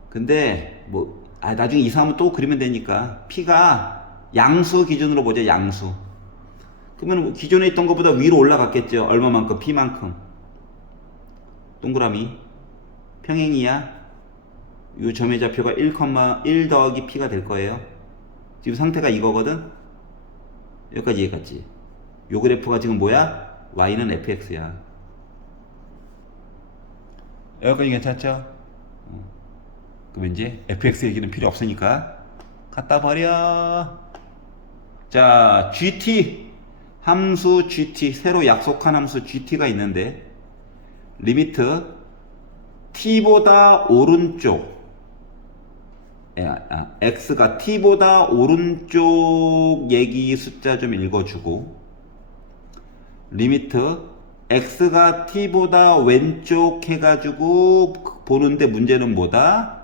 근데 뭐 나중에 이상하면 또 그리면 되니까 P가 양수 기준으로 보자. 양수. 그러면 기존에 있던 것보다 위로 올라갔겠죠. 얼마만큼? P만큼. 동그라미. 평행이야. 이 점의 좌표가 1 더하기 P가 될 거예요. 지금 상태가 이거거든. 여기까지 얘기했지. 요 그래프가 지금 뭐야? Y는 fx야. 여기까지 괜찮죠? 그럼 이제 fx 얘기는 필요 없으니까 갖다 버려. 자, gt 함수 gt, 새로 약속한 함수 gt가 있는데, 리미트 t보다 오른쪽, x가 t보다 오른쪽 얘기 숫자 좀 읽어주고, 리미트 x가 t보다 왼쪽 해가지고 보는데 문제는 뭐다?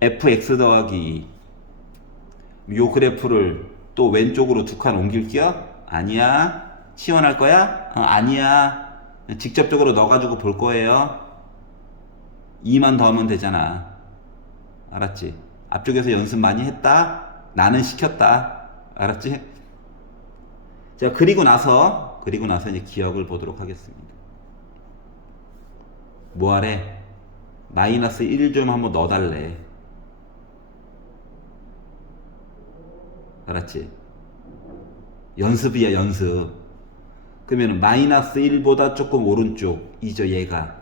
fx 더하기 2. 요 그래프를 또 왼쪽으로 두 칸 옮길게요. 아니야. 치환할 거야? 아니야. 직접적으로 넣어가지고 볼 거예요. 2만 더하면 되잖아. 알았지? 앞쪽에서 연습 많이 했다? 나는 시켰다. 알았지? 자, 그리고 나서 이제 기억을 보도록 하겠습니다. 뭐 하래? 마이너스 1 좀 한번 넣어달래. 알았지? 연습이야, 연습. 그러면 마이너스 1보다 조금 오른쪽이죠, 얘가.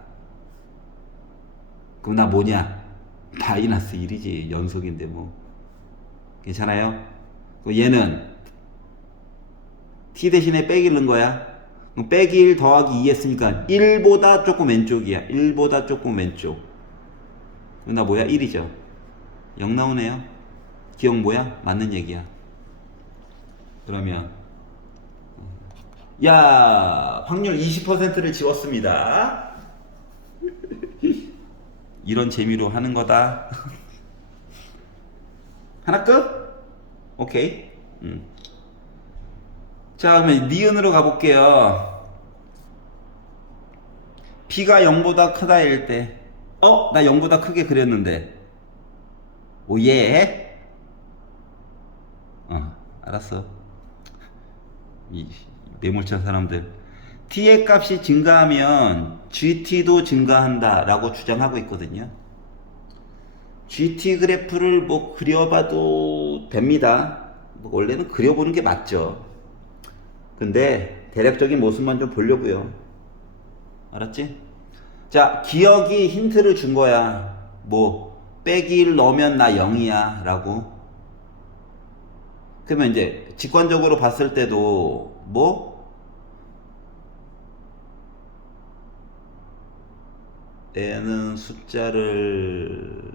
그럼 나 뭐냐? 마이너스 1이지. 연속인데 뭐. 괜찮아요? 얘는 t 대신에 빼기 넣은 거야. 그럼 빼기 1 더하기 2 했으니까 1보다 조금 왼쪽이야. 1보다 조금 왼쪽. 그럼 나 뭐야? 1이죠. 0 나오네요. 기억 뭐야? 맞는 얘기야. 그러면 야, 확률 20%를 지웠습니다. 이런 재미로 하는 거다. 하나 끝? 오케이. 자, 그러면 니은으로 가볼게요. P가 0보다 크다일 때, 나 0보다 크게 그렸는데, 오예? 알았어. 이 매몰찬 사람들. T의 값이 증가하면 GT도 증가한다 라고 주장하고 있거든요. GT 그래프를 뭐 그려봐도 됩니다. 뭐 원래는 그려보는 게 맞죠. 근데 대략적인 모습만 좀 보려고요. 알았지? 자, 기억이 힌트를 준 거야. 뭐 빼기 1 넣으면 나 0이야 라고. 그러면 이제 직관적으로 봤을 때도 뭐 얘는 숫자를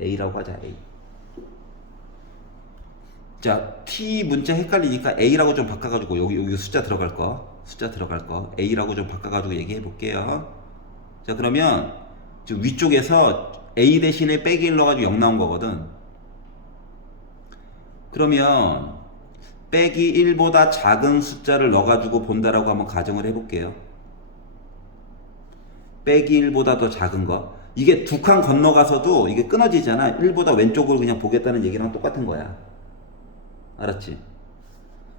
A라고 하자. A. 자, T 문자 헷갈리니까 A라고 좀 바꿔가지고 여기 숫자 들어갈 거 A라고 좀 바꿔가지고 얘기해 볼게요. 자, 그러면 지금 위쪽에서 A 대신에 빼기 1 넣어가지고 0 나온 거거든. 그러면 빼기 1보다 작은 숫자를 넣어가지고 본다라고 한번 가정을 해볼게요. 빼기 1보다 더 작은 거. 이게 두 칸 건너가서도 이게 끊어지잖아. 1보다 왼쪽으로 그냥 보겠다는 얘기랑 똑같은 거야. 알았지?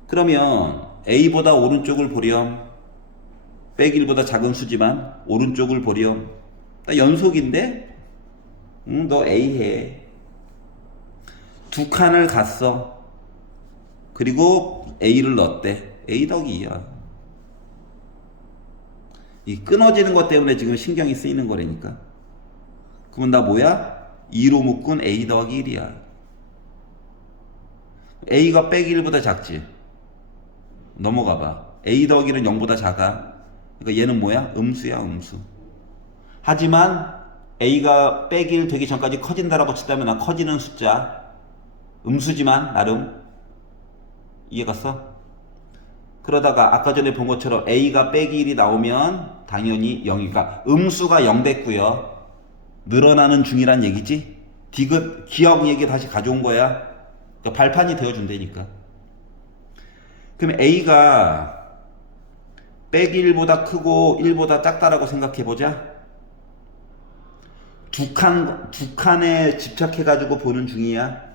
그러면 A보다 오른쪽을 보렴. 빼기 1보다 작은 수지만 오른쪽을 보렴. 나 연속인데? 응, 너 A 해. 두 칸을 갔어. 그리고 A를 넣었대. A 더하기 2야. 이 끊어지는 것 때문에 지금 신경이 쓰이는 거라니까. 그러면 나 뭐야? 2로 묶은 A 더하기 1이야. A가 빼기 1보다 작지? 넘어가 봐. A 더하기는 0보다 작아. 그러니까 얘는 뭐야? 음수야, 음수. 하지만 A가 빼기 1 되기 전까지 커진다라고 치다면 나 커지는 숫자. 음수지만 나름. 이해갔어? 그러다가 아까 전에 본 것처럼 A가 빼기 1이 나오면 당연히 0이니까 음수가 0 됐고요. 늘어나는 중이란 얘기지? 디귿 기억 얘기 다시 가져온 거야. 그러니까 발판이 되어준다니까. 그러면 A가 빼기 1보다 크고 1보다 작다라고 생각해보자. 두 칸에 집착해가지고 보는 중이야.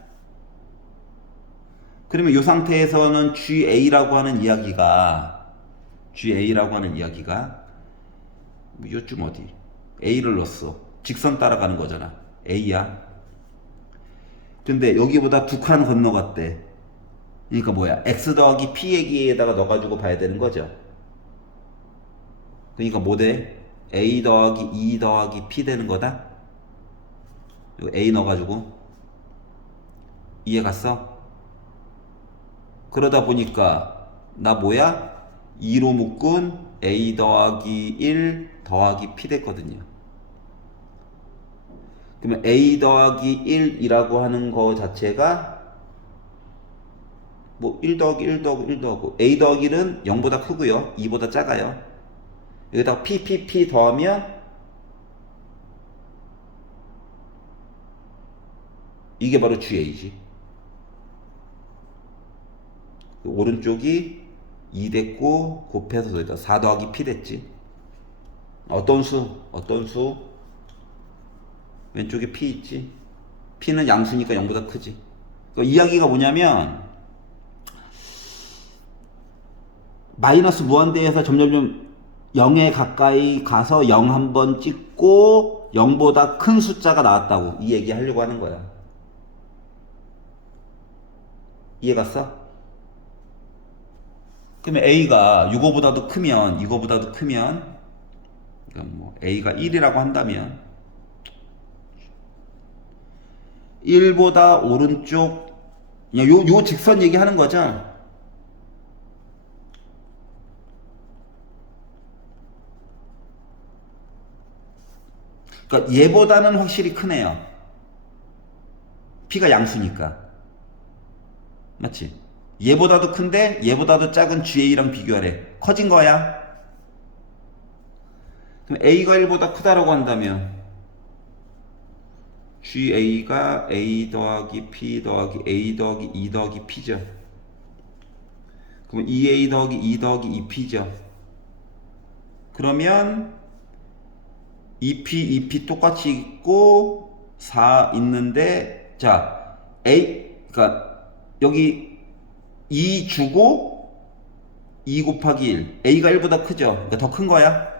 그러면 이 상태에서는 GA라고 하는 이야기가 요쯤 어디? A를 넣었어. 직선 따라가는 거잖아. A야. 근데 여기보다 두 칸 건너갔대. 그러니까 뭐야? X 더하기 P 얘기에다가 넣어가지고 봐야 되는 거죠. 그러니까 뭐 돼? A 더하기 2 더하기 P 되는 거다? 이거 A 넣어가지고. 이해 갔어? 그러다 보니까 나 뭐야? 2로 묶은 A 더하기 1 더하기 P 됐거든요. 그러면 A 더하기 1이라고 하는 거 자체가 뭐 1 더하기 1 더하기 1 더하고 A 더하기 1은 0보다 크고요. 2보다 작아요. 여기다가 P 더하면 이게 바로 GA지. 오른쪽이 2 됐고 곱해서 여기다 4 더하기 P 됐지. 어떤 수? 왼쪽에 P 있지. P는 양수니까 0보다 크지. 그러니까 이야기가 뭐냐면 마이너스 무한대에서 점점 0에 가까이 가서 0 한번 찍고 0보다 큰 숫자가 나왔다고 이 얘기 하려고 하는 거야. 이해 갔어? 그러면 A가 이거보다도 크면 그러니까 뭐 A가 1이라고 한다면 1보다 오른쪽 그냥 요 직선 얘기하는 거죠. 그러니까 얘보다는 확실히 크네요. P가 양수니까. 맞지? 얘보다도 큰데 얘보다도 작은 GA랑 비교하래. 커진 거야. 그럼 A가 1보다 크다라고 한다면 GA가 A 더하기 P 더하기 A 더하기 2 더하기 P죠. 그럼 2A 더하기 2 더하기 2P죠. 그러면 2P 똑같이 있고 4 있는데 자 그러니까 여기 2 주고 2 곱하기 1 A가 1보다 크죠. 그러니까 더 큰 거야.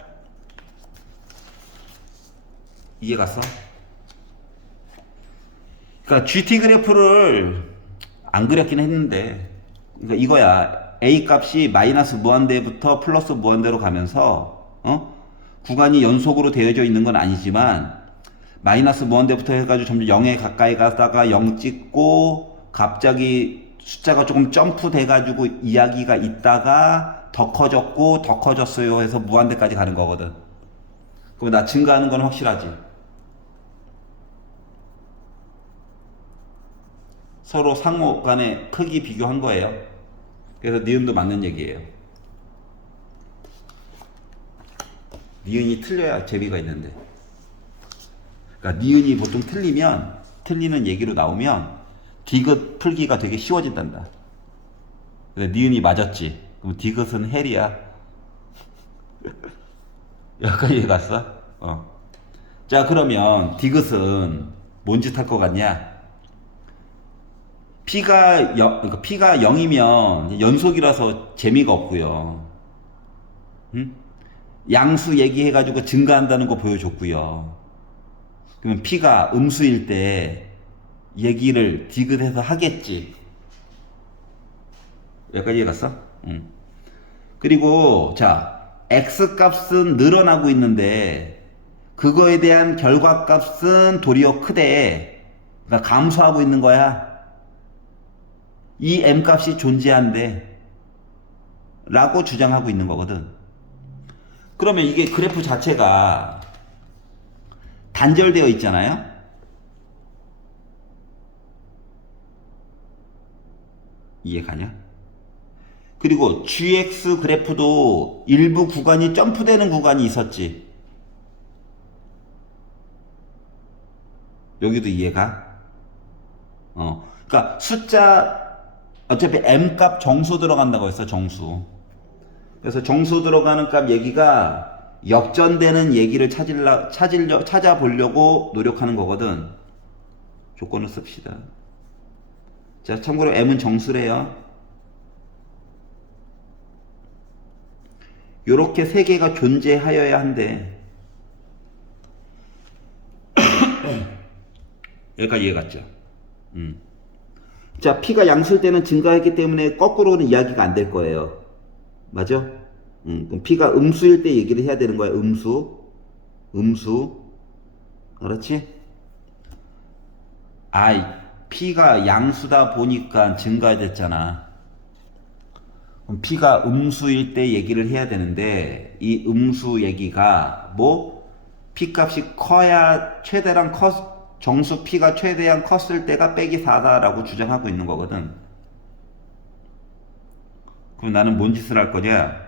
이해 갔어? 그러니까 GT 그래프를 안 그렸긴 했는데 그러니까 이거야. A 값이 마이너스 무한대부터 플러스 무한대로 가면서 구간이 연속으로 되어져 있는 건 아니지만 마이너스 무한대부터 해가지고 점점 0에 가까이 가다가 0 찍고 갑자기 숫자가 조금 점프 돼가지고 이야기가 있다가 더 커졌고 더 커졌어요 해서 무한대까지 가는 거거든. 그럼 나 증가하는 건 확실하지. 서로 상호 간의 크기 비교한 거예요. 그래서 니은도 맞는 얘기예요. 니은이 틀려야 재미가 있는데. 그러니까 니은이 보통 틀리면, 틀리는 얘기로 나오면 디귿 풀기가 되게 쉬워진단다. 그래서 니은이 맞았지. 그럼 디귿은 헬이야. 여기까지 이해 갔어? 자, 그러면 디귿은 뭔 짓 할 것 같냐? 그러니까 P가 0이면 연속이라서 재미가 없고요. 응? 양수 얘기해가지고 증가한다는 거 보여줬고요. 그러면 P가 음수일 때 얘기를 디귿해서 하겠지. 여기까지 이해 갔어? 응. 그리고 자, X 값은 늘어나고 있는데 그거에 대한 결과값은 도리어 크대. 그러니까 감소하고 있는 거야. 이 M값이 존재한대 라고 주장하고 있는 거거든. 그러면 이게 그래프 자체가 단절되어 있잖아요. 이해가냐? 그리고 GX 그래프도 일부 구간이 점프되는 구간이 있었지. 여기도 이해가? 그러니까 숫자 어차피 M값 정수 들어간다고 했어. 정수. 그래서 정수 들어가는 값 얘기가 역전되는 얘기를 찾아보려고 노력하는 거거든. 조건을 씁시다. 자, 참고로 M은 정수래요. 요렇게 세 개가 존재하여야 한대. 여기까지 이해갔죠? 자, P가 양수일 때는 증가했기 때문에 거꾸로는 이야기가 안 될 거예요. 맞아? 그럼 P가 음수일 때 얘기를 해야 되는 거야. 음수. 그렇지? P가 양수다 보니까 증가됐잖아. 그럼 P가 음수일 때 얘기를 해야 되는데 이 음수 얘기가 뭐 P 값이 커야 최대랑 정수 P가 최대한 컸을 때가 빼기 4다라고 주장하고 있는 거거든. 그럼 나는 뭔 짓을 할 거냐?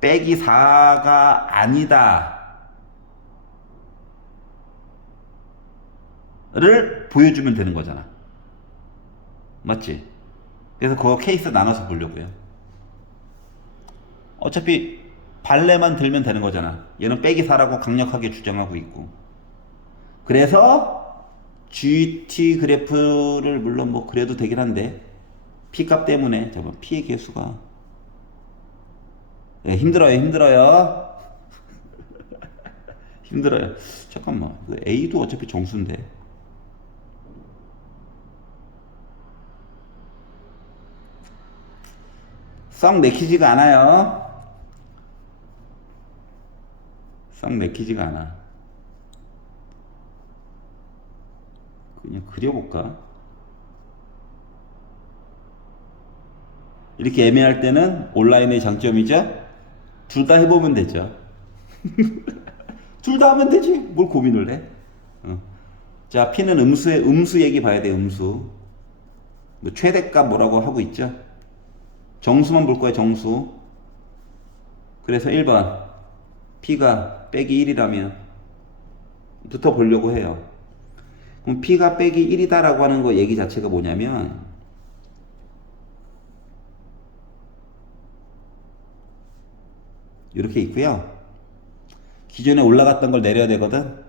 빼기 4가 아니다 를 보여주면 되는 거잖아. 맞지? 그래서 그거 케이스 나눠서 보려고요. 어차피 발레만 들면 되는 거잖아. 얘는 빼기 4라고 강력하게 주장하고 있고. 그래서 GT 그래프를 물론 뭐 그래도 되긴 한데 P값 때문에 잠깐 P의 개수가 네, 힘들어요. 힘들어요. 잠깐만, 그 A도 어차피 정수인데. 썩 내키지가 않아요. 썩 내키지가 않아. 그냥 그려볼까? 이렇게 애매할 때는 온라인의 장점이죠. 둘 다 해보면 되죠. 둘 다 하면 되지. 뭘 고민을 해? 자, P는 음수 얘기 봐야 돼. 음수. 뭐 최대값 뭐라고 하고 있죠. 정수만 볼 거야. 정수. 그래서 1번 P가 빼기 1이라면 붙어 보려고 해요. 그럼 P가 빼기 1이다라고 하는 거 얘기 자체가 뭐냐면 이렇게 있고요. 기존에 올라갔던 걸 내려야 되거든.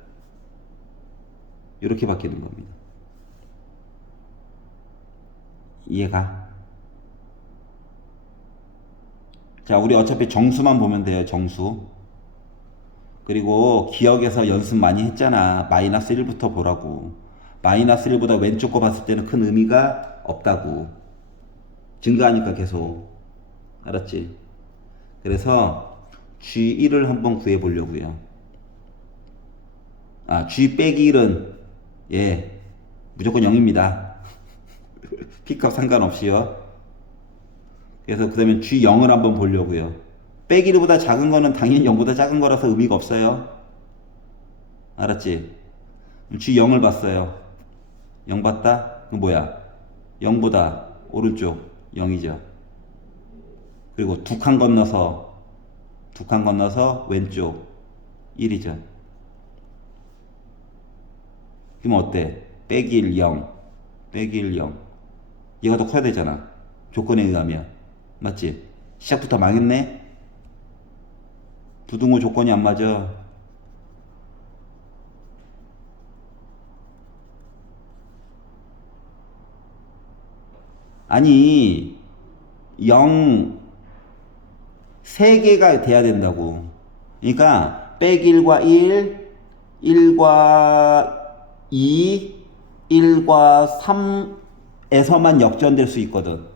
이렇게 바뀌는 겁니다. 이해가? 자, 우리 어차피 정수만 보면 돼요. 정수. 그리고 기억에서 연습 많이 했잖아. 마이너스 1부터 보라고. 마이너스 1보다 왼쪽 거 봤을 때는 큰 의미가 없다고. 증가하니까 계속. 알았지? 그래서 G1을 한번 구해 보려고요. G 빼기 1은 예 무조건 0입니다. P값 상관없이요. 그래서 그 다음에 G0을 한번 보려고요. 빼기 1보다 작은 거는 당연히 0보다 작은 거라서 의미가 없어요. 알았지? G0을 봤어요. 0 봤다? 그럼 뭐야? 0보다 오른쪽 0이죠. 그리고 두 칸 건너서 왼쪽 1이죠. 그럼 어때? 빼기 1, 0. 빼기 1, 0. 얘가 더 커야 되잖아. 조건에 의하면. 맞지? 시작부터 망했네? 부등호 조건이 안 맞아. 아니, 0, 3개가 돼야 된다고. 그러니까, 빼기 1과 1, 1과 2, 1과 3에서만 역전될 수 있거든.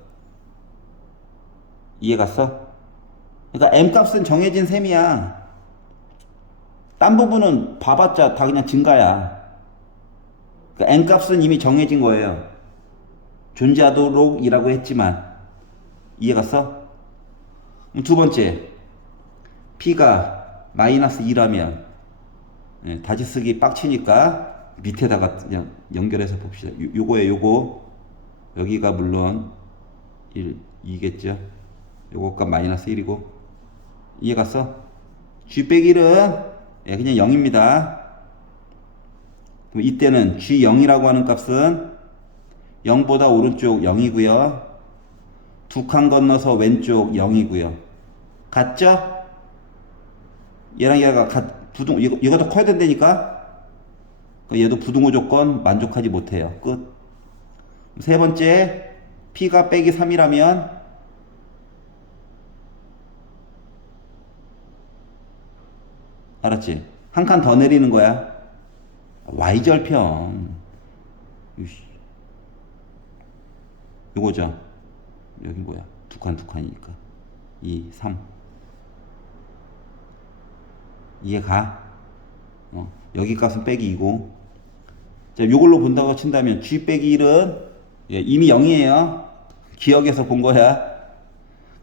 이해 갔어? 그러니까 M 값은 정해진 셈이야. 딴 부분은 봐봤자 다 그냥 증가야. 그러니까 M 값은 이미 정해진 거예요. 존재하도록이라고 했지만. 이해 갔어? 두 번째, P가 마이너스 2라면 다시 쓰기 빡치니까 밑에다가 그냥 연결해서 봅시다. 요거예요, 요거. 여기가 물론 2겠죠. 요거가 마이너스 1이고. 이해 갔어? G 빼기 1은 그냥 0입니다. 그럼 이때는 G0이라고 하는 값은 0보다 오른쪽 0이고요. 두 칸 건너서 왼쪽 0이고요. 같죠? 얘랑 얘가 얘가 더 커야 된다니까? 얘도 부등호 조건 만족하지 못해요. 끝. 세 번째, P가 빼기 3이라면 알았지? 한 칸 더 내리는 거야. Y절편. 요거죠. 여기 뭐야? 두 칸이니까. 2, 3. 이해가? 여기 값은 빼기 2고. 자, 요걸로 본다고 친다면 G 빼기 1은 이미 0이에요. 기억에서 본 거야.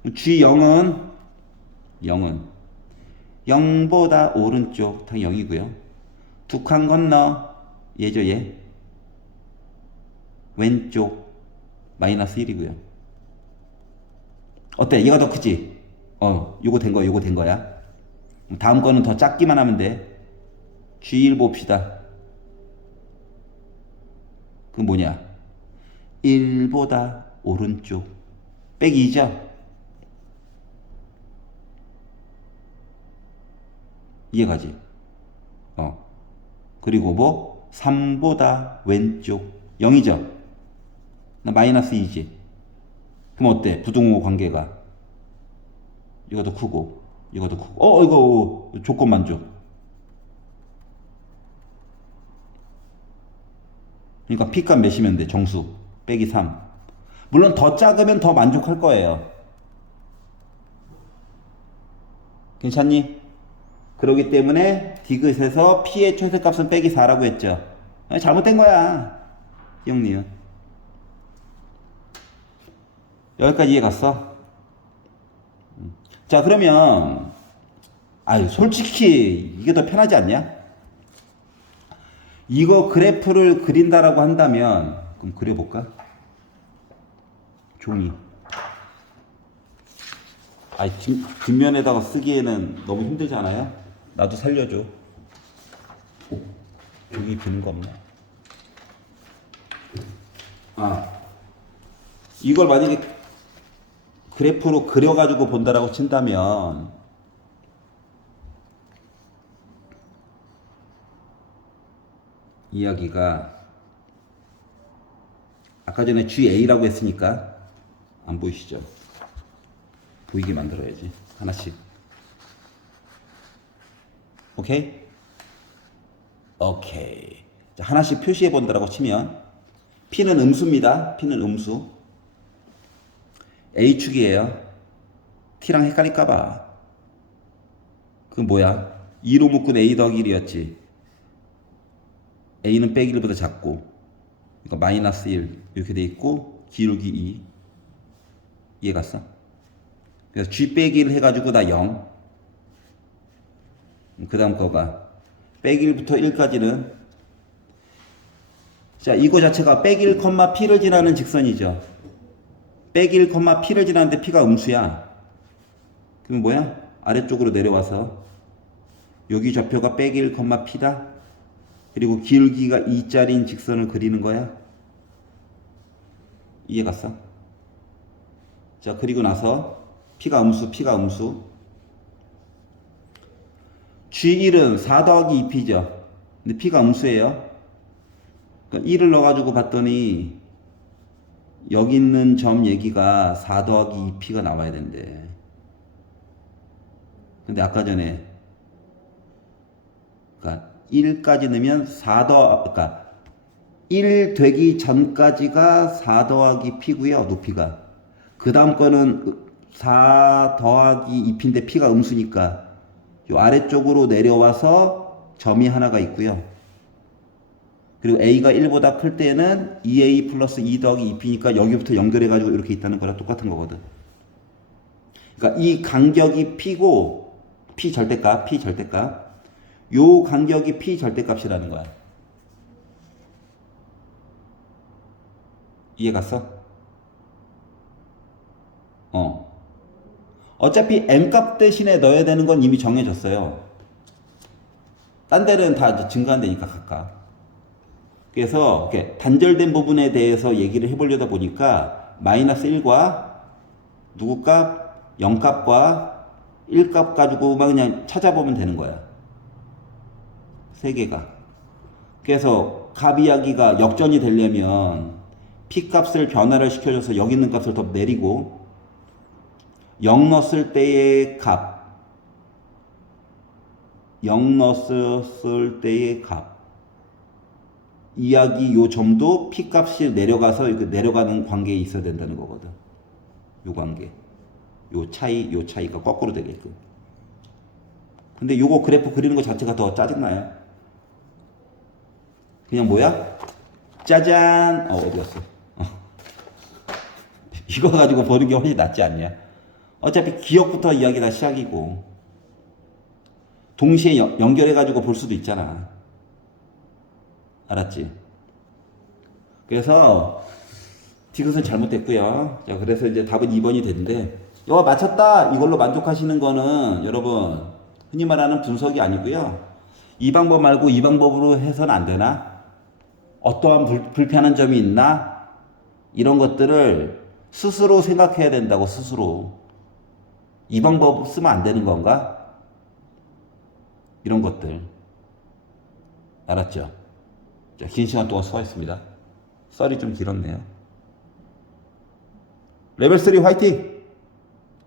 G0은 0보다 오른쪽 다 0이고요. 두 칸 건너 얘죠, 얘. 왼쪽 마이너스 1이고요. 어때? 얘가 더 크지? 요거 된 거야, 요거 된 거야. 다음 거는 더 작기만 하면 돼. G1 봅시다. 그건 뭐냐? 1보다 오른쪽 빼기 2죠? 이해가지? 그리고 뭐? 3보다 왼쪽 0이죠? 나 마이너스 2지? 그럼 어때? 부등호 관계가 이거 더 크고 이거 더 크고 이거 조건 만족. 그러니까 P값 몇이면 돼? 정수 빼기 3. 물론 더 작으면 더 만족할 거예요. 괜찮니? 그렇기 때문에 디귿에서 P의 최소값은 빼기 4라고 했죠. 잘못된 거야. 기억니은. 여기까지 이해 갔어? 자, 그러면 솔직히 이게 더 편하지 않냐? 이거 그래프를 그린다라고 한다면 그럼 그려볼까? 종이. 뒷면에다가 쓰기에는 너무 힘들지 않아요? 나도 살려줘. 여기 비는 거 없나? 이걸 만약에 그래프로 그려가지고 본다라고 친다면 이야기가 아까 전에 GA라고 했으니까 안 보이시죠? 보이게 만들어야지. 하나씩. 오케이? 오케이. 자, 하나씩 표시해 본다라고 치면 P는 음수입니다. P는 음수. A축이에요. T랑 헷갈릴까봐. 그건 뭐야? 2로 묶은 A 더하기 1이었지. A는 빼기 1보다 작고, 그러니까 마이너스 1 이렇게 돼 있고 기울기 2. 이해 갔어? 그래서 G 빼기 1 해가지고 나 0. 그 다음 거가 빼기 1부터 1까지는 자 이거 자체가 빼기 1, P를 지나는 직선이죠. 빼기 1, P를 지나는데 P가 음수야. 그럼 뭐야? 아래쪽으로 내려와서 여기 좌표가 빼기 1, P다. 그리고 기울기가 2짜리인 직선을 그리는 거야. 이해 갔어? 자 그리고 나서 P가 음수, P가 음수. G1은 4 더하기 2P죠. 근데 P가 음수예요. 그러니까 1을 넣어가지고 봤더니 여기 있는 점 얘기가 4 더하기 2P가 나와야 된대. 근데 아까 전에 그러니까 1까지 넣으면 그러니까 1 되기 전까지가 4 더하기 P고요. 높이가. 그 다음 거는 4 더하기 2P인데 P가 음수니까 요 아래쪽으로 내려와서 점이 하나가 있고요. 그리고 A가 1보다 클 때는 2A 플러스 2 더하기 2P니까 여기부터 연결해가지고 이렇게 있다는 거랑 똑같은 거거든. 그러니까 이 간격이 P고, P 절대값. 요 간격이 P 절대값이라는 거야. 이해 갔어? 어차피 M값 대신에 넣어야 되는 건 이미 정해졌어요. 딴 데는 다 이제 증가한다니까, 각각. 그래서 이렇게 단절된 부분에 대해서 얘기를 해보려다 보니까 마이너스 1과 누구 값, 0 값과 1 값 가지고만 그냥 찾아보면 되는 거야. 세 개가. 그래서 값 이야기가 역전이 되려면 P 값을 변화를 시켜줘서 여기 있는 값을 더 내리고 0 넣었을 때의 값, 0 넣었을 때의 값 이야기 요 점도 P 값이 내려가서 이렇게 내려가는 관계에 있어야 된다는 거거든. 요 관계. 요 차이가 거꾸로 되게끔. 근데 요거 그래프 그리는 거 자체가 더 짜증나요. 그냥 뭐야? 짜잔! 어디 갔어? 이거 가지고 보는 게 훨씬 낫지 않냐? 어차피 기억부터 이야기 다 시작이고, 동시에 연결해가지고 볼 수도 있잖아. 알았지? 그래서 디귿은 잘못됐고요. 자, 그래서 이제 답은 2번이 됐는데, 이거 맞췄다! 이걸로 만족하시는 거는 여러분, 흔히 말하는 분석이 아니고요. 이 방법 말고 이 방법으로 해서는 안 되나? 어떠한 불편한 점이 있나? 이런 것들을 스스로 생각해야 된다고, 스스로. 이 방법 쓰면 안 되는 건가? 이런 것들. 알았죠? 자, 긴 시간 동안 수고하셨습니다. 썰이 좀 길었네요. 레벨 3 화이팅!